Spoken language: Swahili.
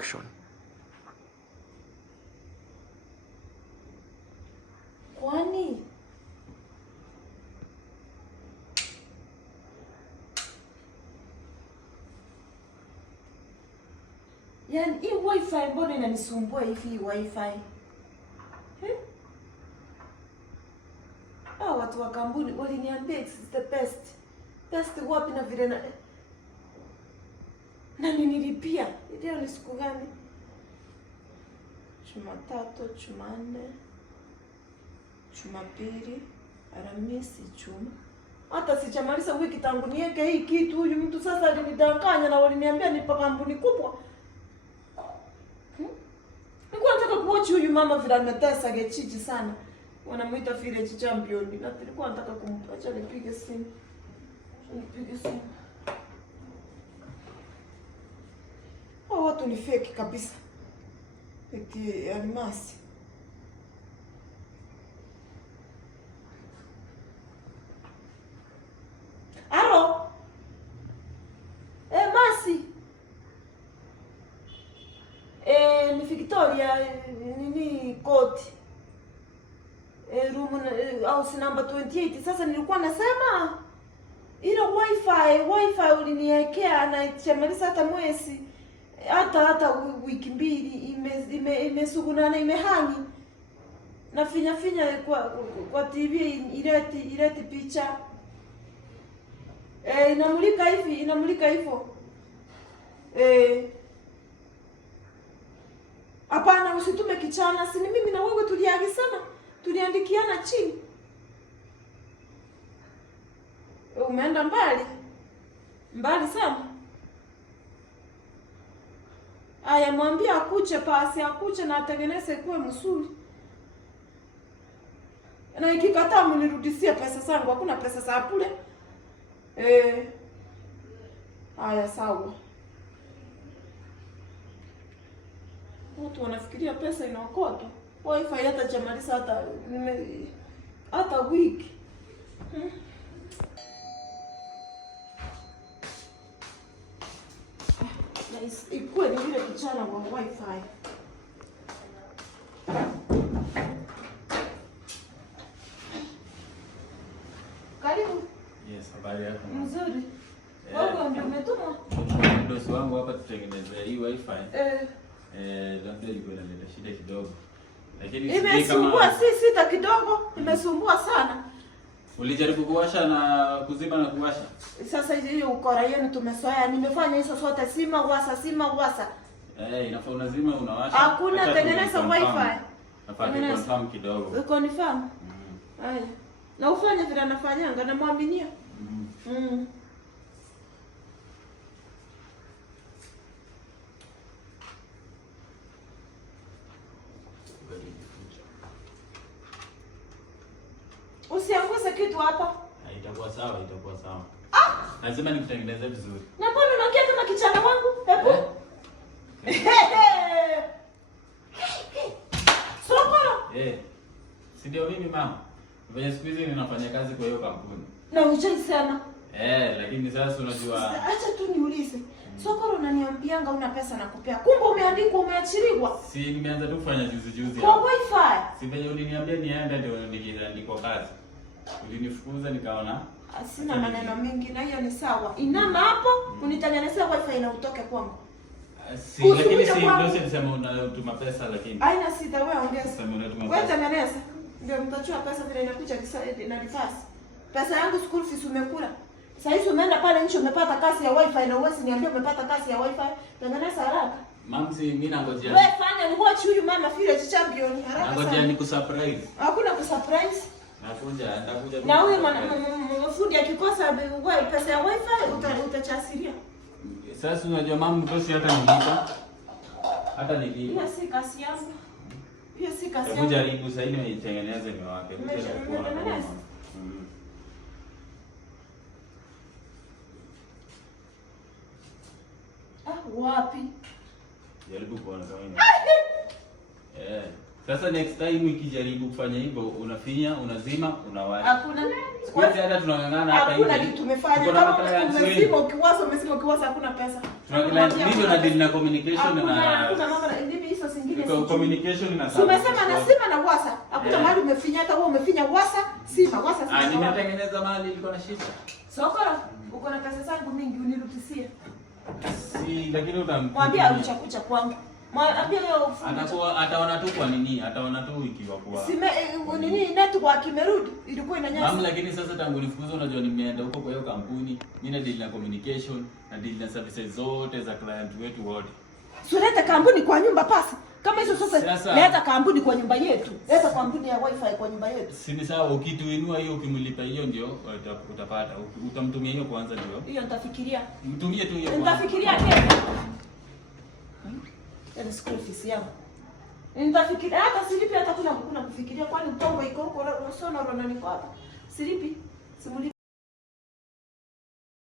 Action. Kwani yani hii wifi mbona inanisumbua hivi wifi? Watu wa kampuni waliniambia it's the best. Best wapi na vile na nilipia. Leo ni siku gani? Jumatatu, Jumanne, Jumapili, Alhamisi, Ijumaa. Hata sijamaliza wiki tangu niweke hii kitu. Huyu mtu sasa alinidanganya na waliniambia nipa kampuni kubwa. Nilikuwa nataka kuwatch huyu mama vile ametesa Gechiji sana. Wanamuita village champion. Na nilikuwa nataka kumpa. Acha nipige simu. Nipige simu. Hao watu ni fake kabisa. Eti Almasi. Aro. Masi. Ni Victoria nini koti. Room house number 28. Sasa nilikuwa nasema ile wifi uliniwekea na chamaliza hata mwezi hata wiki mbili imesuguna imehangi na finya kwa TV ileti picha inamulika hivyo hapana usitume kichana, si mimi na wewe tuliagizana, tuliandikiana chini. Umeenda mbali sana. Aya, mwambie akuche pasi, akuche na atengeneze kuwe mzuri. Na ikikataa mnirudishie pesa zangu, hakuna pesa za bure. Aya, sawa. Watu wanafikiria pesa inaokota. Wifi hata chamaliza hata wiki. Ikuwe ni vile kichana wa wifi. Karibu. Yes, habari yako? Mzuri. Wewe ndio umetuma? Ndio wangu hapa tutengeneze hii wifi. Labda ilikuwa inaleta shida kidogo. Lakini imesumbua sita kidogo, imesumbua sana. Ulijaribu kuwasha na kuzima na kuwasha? Sasa hiyo ukora yenu tumesoea. Nimefanya hizo sote, sima wasa. Inafaa unazima unawasha. Hakuna tengeneza wifi. Nafaa confirm kidogo. Confirm. Haya. Na ufanye vile anafanyanga na muaminia. Usianguse kitu hapa. Itakuwa sawa. Lazima nikutengeneze vizuri. Na mbona unakia kama kichana wangu? Hebu. Sokoro. Si ndio mimi mama? Venye siku hizi ninafanya kazi kwa hiyo kampuni. Na unaisema. Lakini sasa unajua. Acha tu niulize. Sokoro unaniambianga una pesa nakupea. Kumbe umeandikwa umeachiriwa. Si nimeanza tu kufanya juzi. Kwa wifi. Si venye uliniambia niende ndio nikiandikwa kazi. Ulinifukuza nikaona sina maneno mingi na hiyo ni sawa. Inama hapo unitengenezea wifi na utoke kwangu. Lakini si ndio sema unatuma pesa lakini. Haina sita wewe ongeza. Wewe tengeneza. Ndio mtachua pesa vile inakuja na reverse. Pesa yangu school fees umekula. Sasa hivi umeenda pale nje umepata kasi ya wifi na uwezi niambia umepata kasi ya wifi. Tengeneza haraka. Mamsi mimi nangojea. Wewe fanya ni watch huyu mama village champion haraka. Nangojea nikusurprise. Hakuna kusurprise. Nitakuja. Na huyo mfundi akikosa pesa ya wifi utachasiria. Sasa unajua mama mtosi hata nilipa. Hiyo si kasi yangu. Hebu jaribu sasa hivi nitengeneze ni wake. Wapi? Jaribu kuona kama sasa next time ukijaribu kufanya hivyo unafinya, unazima, unawasha. Hakuna Kwa hiyo hata tunang'ang'ana hapa hivi. Hakuna kitu tumefanya. Kama umesema ukiwaza hakuna pesa. Tunang'ang'ana na deal na communication na hakuna mambo na hivi hizo zingine. Communication na sababu. Tumesema na sima na wasa. Hakuna mahali umefinya hata wewe umefinya wasa, sima, wasa sima. Nimetengeneza mahali ilikuwa na shida. Sokora, uko na pesa zangu mingi unirudishie. Si lakini mwambie alichakucha kwangu. Mwambie leo ataona tu kwa nini? Ataona tu ikiwa kwa. Nini network imerudi? Ilikuwa inanyanya. Mama, lakini sasa tangu nifukuze unajua nimeenda huko kwa hiyo kampuni, mimi na deal na communication, na deal na services zote za client wetu wote. Leta kampuni kwa nyumba pasi. Kama hizo sasa leta kampuni kwa nyumba yetu. Leta kampuni ya wifi kwa nyumba yetu. Si ni sawa, ukituinua hiyo ukimlipa hiyo ndio utapata. Utamtumia hiyo kwanza ndio. Hiyo nitafikiria. Mtumie tu hiyo. Nitafikiria tena. Ni school fees yangu. Nitafikiria hata silipi hata kuna kufikiria kwani mtongo iko huko unasona na niko hapa. Silipi. Simulipi.